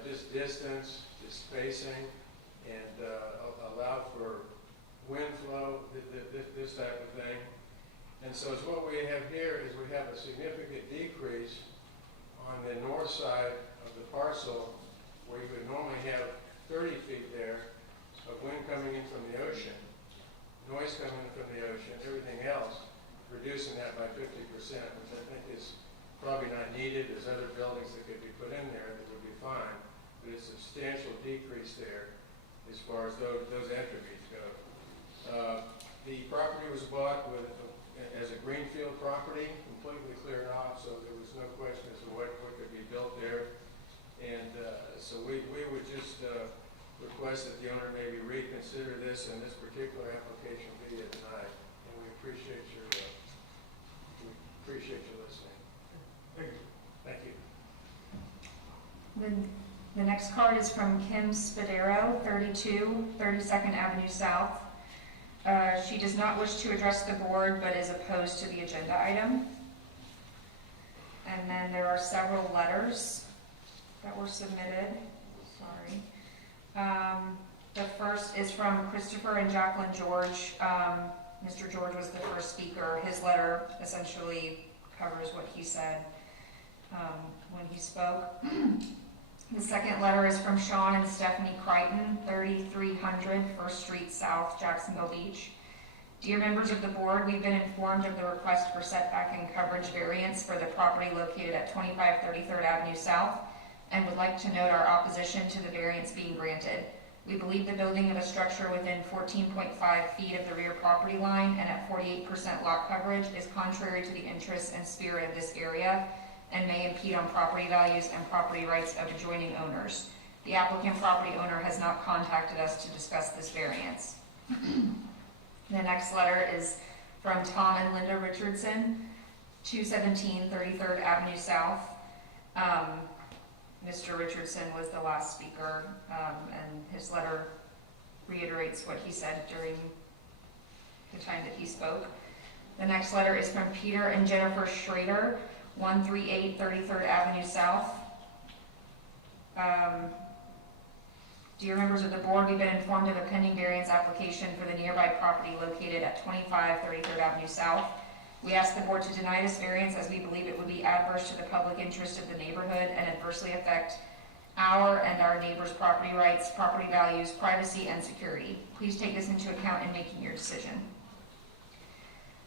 just distance, just spacing, and allow for wind flow, this type of thing. And so what we have here is we have a significant decrease on the north side of the parcel, where you would normally have 30 feet there of wind coming in from the ocean, noise coming in from the ocean, everything else, reducing that by 50%, which I think is probably not needed. There's other buildings that could be put in there that would be fine, but it's a substantial decrease there as far as those attributes go. The property was bought as a greenfield property, completely cleared off, so there was no question as to what could be built there. And so we would just request that the owner maybe reconsider this and this particular application be denied. And we appreciate your listening. Thank you. Thank you. The next card is from Kim Spadero, 32 32nd Avenue South. She does not wish to address the board, but is opposed to the agenda item. And then there are several letters that were submitted. Sorry. The first is from Christopher and Jacqueline George. Mr. George was the first speaker. His letter essentially covers what he said when he spoke. The second letter is from Sean and Stephanie Crichton, 3300 First Street South, Jacksonville Beach. Dear members of the board, we've been informed of the request for setback and coverage variance for the property located at 2533rd Avenue South and would like to note our opposition to the variance being granted. We believe the building of a structure within 14.5 feet of the rear property line and at 48% lot coverage is contrary to the interests and spirit of this area and may impede on property values and property rights of adjoining owners. The applicant property owner has not contacted us to discuss this variance. The next letter is from Tom and Linda Richardson, 217 33rd Avenue South. Mr. Richardson was the last speaker, and his letter reiterates what he said during the time that he spoke. The next letter is from Peter and Jennifer Schrader, 138 33rd Avenue South. Dear members of the board, we've been informed of a pending variance application for the nearby property located at 25 33rd Avenue South. We ask the board to deny this variance as we believe it would be adverse to the public interest of the neighborhood and adversely affect our and our neighbors' property rights, property values, privacy, and security. Please take this into account in making your decision.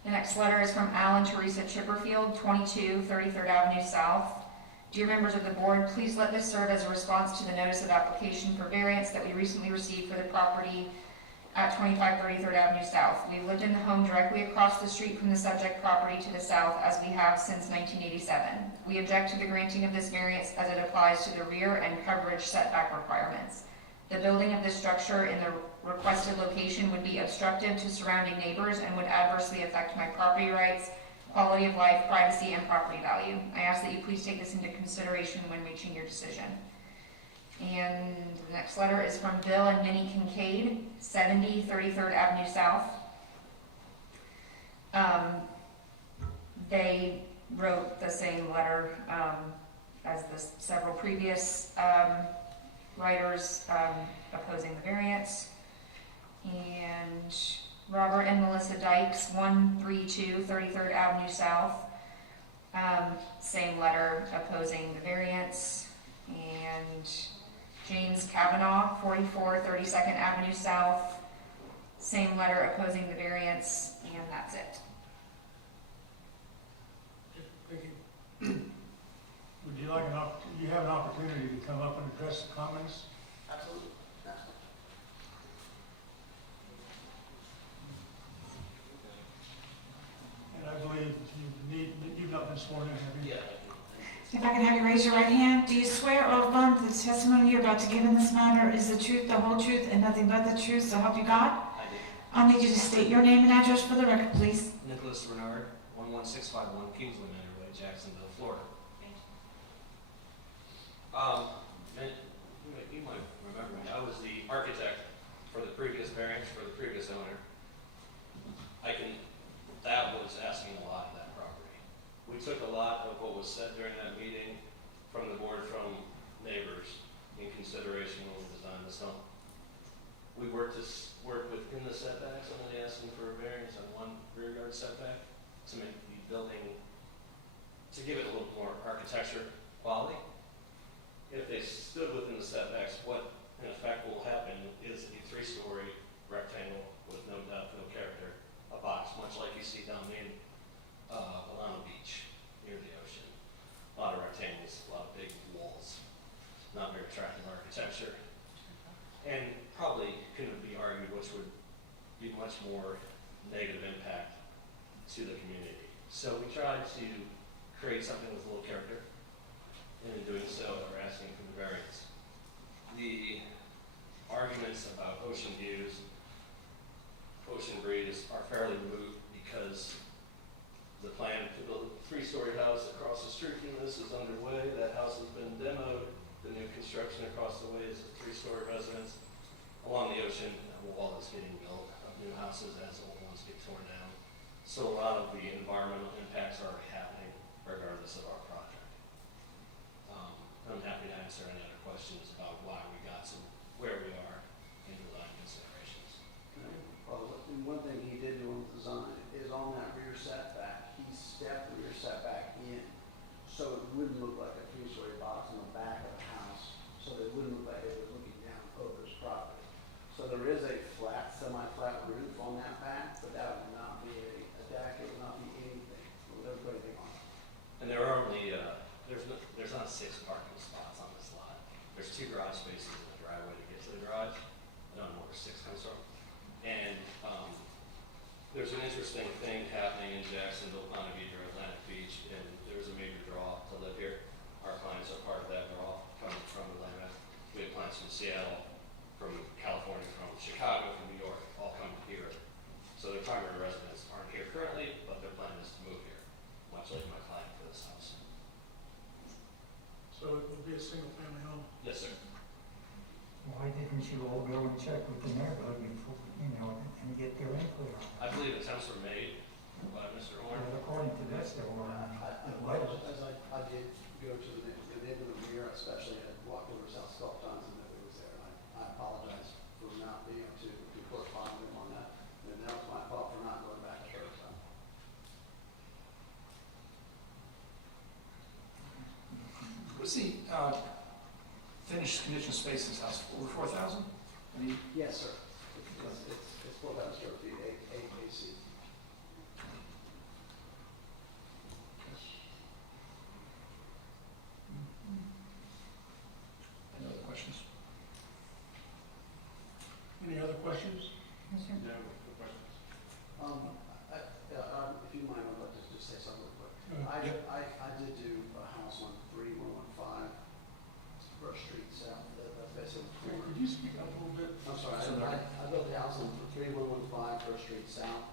The next letter is from Al and Teresa Chipperfield, 22 33rd Avenue South. Dear members of the board, please let this serve as a response to the notice of application for variance that we recently received for the property at 2533rd Avenue South. We've lived in the home directly across the street from the subject property to the south as we have since 1987. We object to the granting of this variance as it applies to the rear and coverage setback requirements. The building of this structure in the requested location would be obstructive to surrounding neighbors and would adversely affect my property rights, quality of life, privacy, and property value. I ask that you please take this into consideration when reaching your decision. And the next letter is from Bill and Minnie Kincaid, 70 33rd Avenue South. They wrote the same letter as the several previous writers opposing the variance. And Robert and Melissa Dykes, 132 33rd Avenue South. Same letter opposing the variance. And James Kavanaugh, 44 32nd Avenue South. Same letter opposing the variance, and that's it. Thank you. Would you like you have an opportunity to come up and address the comments? Absolutely. And I believe you've not been sworn in, have you? Yeah. If I can have you raise your right hand, do you swear or affirm that the testimony you're about to give in this matter is the truth, the whole truth, and nothing but the truth, so help you God? I do. I'll need you to state your name and address for the record, please. Nicholas Renard, 11651 Kingsland Manor Way, Jacksonville, Florida. You might remember me. I was the architect for the previous variance for the previous owner. That was asking a lot of that property. We took a lot of what was said during that meeting from the board, from neighbors, in consideration when we designed this home. We worked within the setbacks. I'm only asking for a variance on one rear yard setback to make the building, to give it a little more architecture quality. If they stood within the setbacks, what in effect will happen is a 3-story rectangle with no depth, no character, a box, much like you see down Main, Alana Beach, near the ocean. A lot of rectangles, a lot of big walls, not very attractive architecture. And probably couldn't be argued, which would be much more negative impact to the community. So we tried to create something with a little character, and in doing so, we're asking for the variance. The arguments about ocean views, ocean breeze are fairly moot because the plan to build a 3-story house across the street from this is underway. That house has been demoed. The new construction across the way is a 3-story residence. Along the ocean, a wall is getting built of new houses as old ones get torn down. So a lot of the environmental impacts are already happening regardless of our project. I'm happy to answer any other questions about why we got to where we are in design considerations. Well, one thing he did do on the design is on that rear setback, he stepped the rear setback in, so it wouldn't look like a three-story box in the back of the house, so it wouldn't look like it was looking down over his property. So there is a flat, semi-flat roof on that back, but that would not be a deck, it would not be anything, it would never put anything on it. And there are only, there's not 6 parking spots on this lot. There's 2 garage spaces and a driveway to get to the garage. I don't know where 6 comes from. And there's an interesting thing happening in Jacksonville, Ponte Vedra, Atlantic Beach, and there's a major draw to live here. Our clients are part of that draw, coming from Atlanta. We have clients from Seattle, from California, from Chicago, from New York, all come here. So their primary residents aren't here currently, but their plan is to move here, much like my client for this house. So it would be a single-family home. Yes, sir. Why didn't you all go and check with the neighborhood before, and get their input on it? I believe attempts were made by Mr. Horn. Well, according to this, there were. As I did go to the neighborhood mirror, especially, I walked over his house a couple times and nobody was there. I apologize for not being able to correspond with him on that. And that was my fault for not going back to her. So. What's the finished condition space in this house, over 4,000? I mean, Yes, sir. It's 4,000 square feet, AC. any other questions? Any other questions? No, no questions. If you mind, I'd like to just say something real quick. I did do a house on 3115 First Street South. That's basically. Could you speak up a little bit? I'm sorry, I built a house on 3115 First Street South,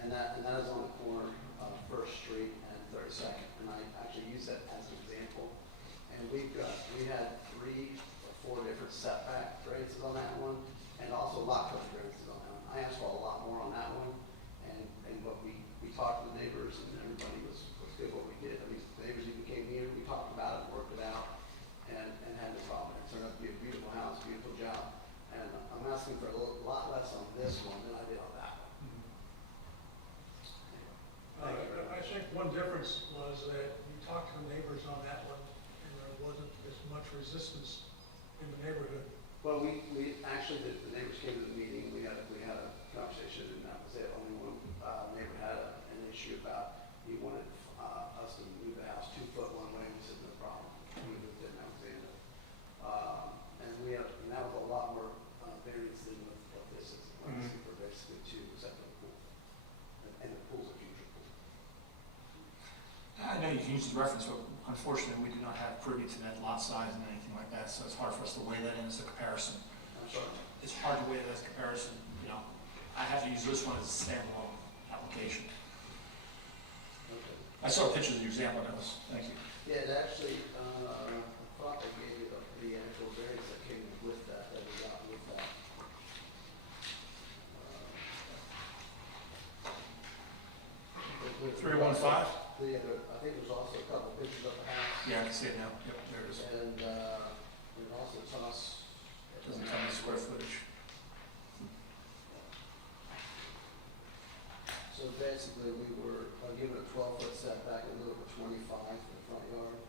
and that is on the corner of First Street and 32nd. And I actually use that as an example. And we had 3 or 4 different setback variances on that one, and also lot coverage variances on that one. I asked for a lot more on that one, and what we talked to the neighbors, and everybody was good what we did. I mean, the neighbors even came here, we talked about it, worked it out, and had no problem. It turned out to be a beautiful house, beautiful job. And I'm asking for a lot less on this one than I did on that one. Anyway, I think one difference was that you talked to the neighbors on that one, and there wasn't as much resistance in the neighborhood. well, we actually, the neighbors came to the meeting, we had a conversation, and that was it. Only one neighbor had an issue about, he wanted us to move the house 2 foot one way, and we said, no problem. We moved it, and that was the end of it. And that was a lot more variance than what this is. Asking for basically 2 except for the pool. And the pool's a future pool. I know you can use the reference, but unfortunately, we do not have privy to that lot size and anything like that, so it's hard for us to weigh that in as a comparison. I'm sorry. It's hard to weigh that as a comparison, I have to use this one as a standalone application. Okay. I saw pictures of the example, that was, thank you. Yeah, it actually, I thought they gave you the actual variance that came with that we got with that. 315? I think there's also a couple pictures of the house, Yeah, I can see it now, yep, there it is. and it also tells us. Doesn't tell me the square footage. So basically, we were given a 12-foot setback in lieu of a 25 for the front yard,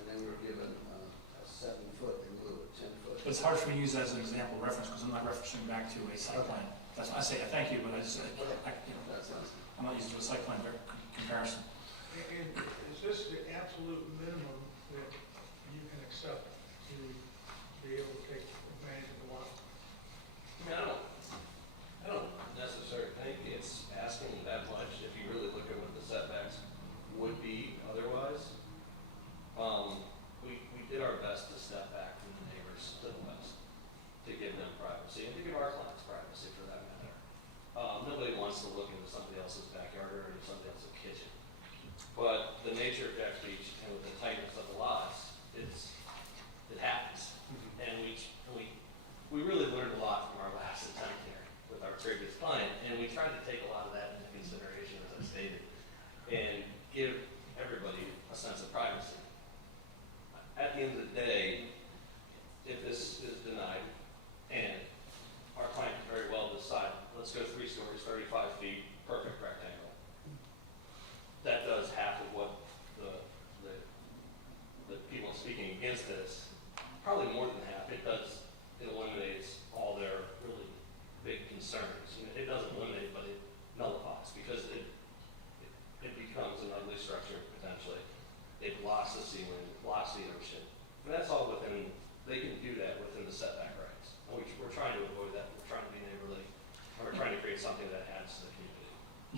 and then we were given a 7-foot in lieu of a 10-foot. But it's hard for me to use that as an example reference, because I'm not referencing back to a site plan. That's why I say, thank you, but I just, That's nice. I'm not using a site plan comparison. And is this the absolute minimum that you can accept to be able to take advantage of the lot? I mean, I don't necessarily think it's asking that much if you really look at what the setbacks would be otherwise. We did our best to step back from the neighbors to the west, to give them privacy, and to give our clients privacy for that matter. Nobody wants to look into somebody else's backyard or into somebody else's kitchen. But the nature of Jack's Beach and with the tightness of the lots, it happens. And we really learned a lot from our last attempt here with our previous client, and we tried to take a lot of that into consideration, as I stated, and give everybody a sense of privacy. At the end of the day, if this is denied,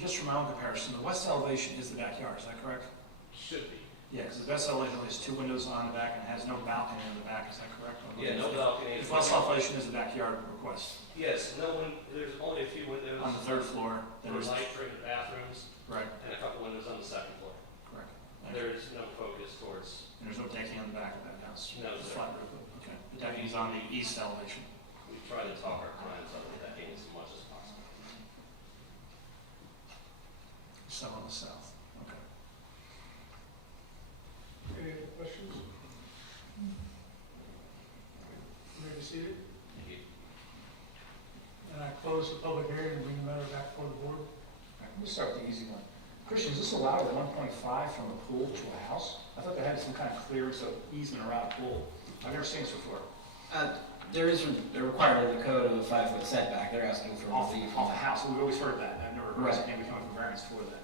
just from my own comparison, the west elevation is the backyard, is that correct? Should be. Yeah, because the west elevation has 2 windows on the back and has no balcony in the back, is that correct? Yeah, no balcony. The west elevation is the backyard request. Yes, no one, there's only a few windows. On the 3rd floor, For there's, light for the bathrooms, right, and a couple windows on the 2nd floor. correct. Thank you. There's no focus towards, And there's no decking on the back of that house? No, It's sir. flat roof, okay. The decking is on the east elevation. we try to talk our clients up to decking as much as possible. So on the south, okay. Any other questions? Ready to see it? Thank you. And I close the public hearing and bring the matter back before the board. All right, let me start with the easy one. Christian, is this allowed at 1.5 from a pool to a house? I thought they had some kind of clearance of easement around a pool. I've never seen this before. There is a requirement in the code of a 5-foot setback. They're asking for Off relief. the house, we've always heard that. I've never heard Right. anybody coming for variance for that.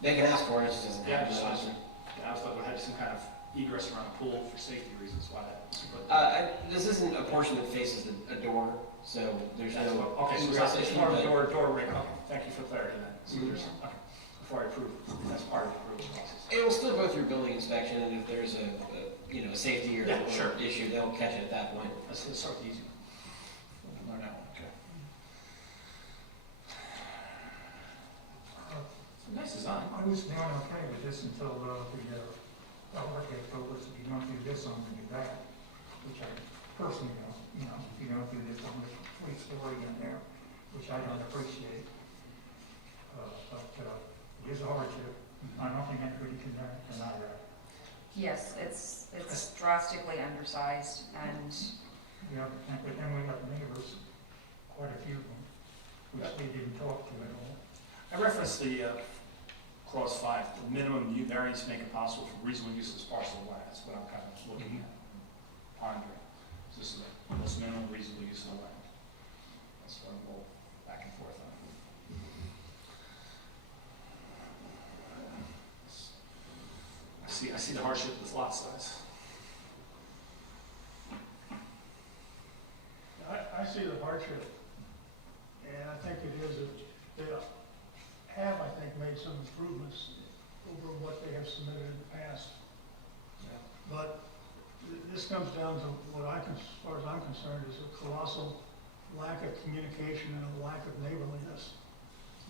They can ask for it, it just doesn't Yeah, happen. just that listen. often. I thought we had some kind of egress around a pool for safety reasons, why that. This isn't a portion that faces a door, so there's That's no. what- Okay, so egress it's issue, part of the but door ring, okay, thank you for clarity then. So there's, okay, before I approve, that's part of the approval process. It will still go through building inspection, and if there's a safety or Yeah, sure. issue, they'll catch it at that point. Let's start with the easy one. Learn that one, okay. It's a nice design. I was doing okay with this until architect told us if you don't do this, I'm gonna do that, which I personally don't, if you don't do this, I'm gonna put 3-story in there, which I don't appreciate. But it is a hardship. I don't think anybody can deny that. Yes, it's drastically undersized, and Yeah, but then we have neighbors, quite a few of them, which they didn't talk to at all. I referenced the clause 5, the minimum variance make it possible for reasonable use of this parcel of land. That's what I'm kind of looking at, pondering. This is the most minimum reasonable use of the land. That's what I'm going back and forth on. I see the hardship with lot size. I see the hardship, and I think it is, they have, I think, made some improvements over what they have submitted in the past. But this comes down to what as far as I'm concerned, is a colossal lack of communication and a lack of neighborliness.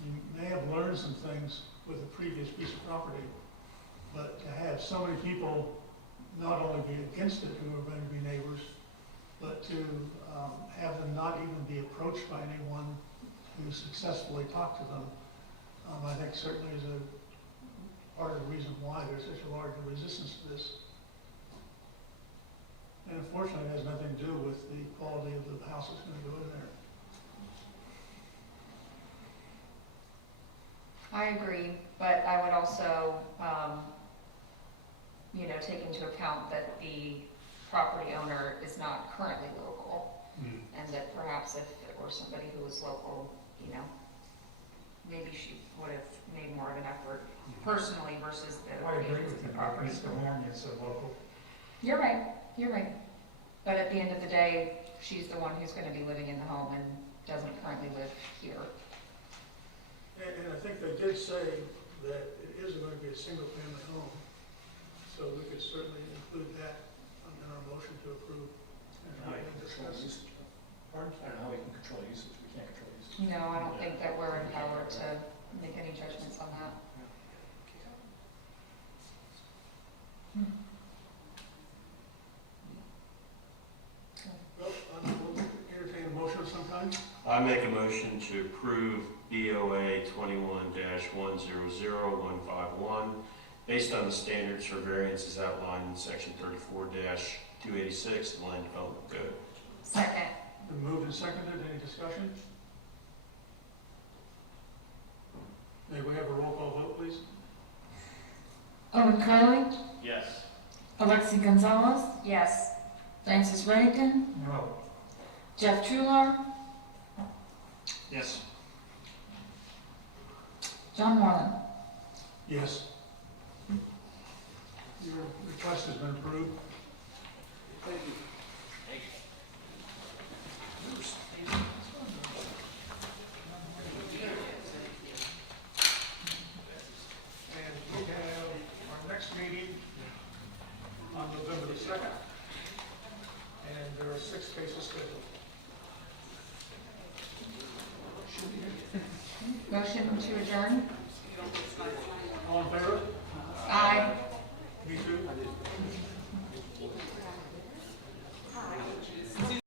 You may have learned some things with the previous piece of property, but to have so many people not only be against it who are going to be neighbors, but to have them not even be approached by anyone who successfully talked to them, I think certainly is a part of the reason why there's such a large resistance to this. And unfortunately, it has nothing to do with the quality of the house that's going to go in there. I agree, but I would also, take into account that the property owner is not currently local, and that perhaps if it were somebody who was local, maybe she would have made more of an effort personally versus the I agree owners with of you, the property. Mr. Horn is a local. You're right. But at the end of the day, she's the one who's going to be living in the home and doesn't currently live here. And I think they did say that it isn't going to be a single-family home, so we could certainly include that in our motion to approve. And How you we can can control discuss. usage. Pardon? I don't know how we can control usage. We can't control usage. No, I don't think that we're empowered to make any judgments on that. Well, we'll entertain a motion of some kind. I make a motion to approve BOA 21-100151 based on the standards for variances outlined in section 34-286 of the Land Development Code. Second. Been moved and seconded. Any discussion? May we have a roll call vote, please? Owen Curley, Yes. Alexi Gonzalez, Yes. Francis Reagan, No. Jeff Trular, Yes. John Moreland. Yes. Your request has been approved. Thank you. Motion to adjourn? You don't get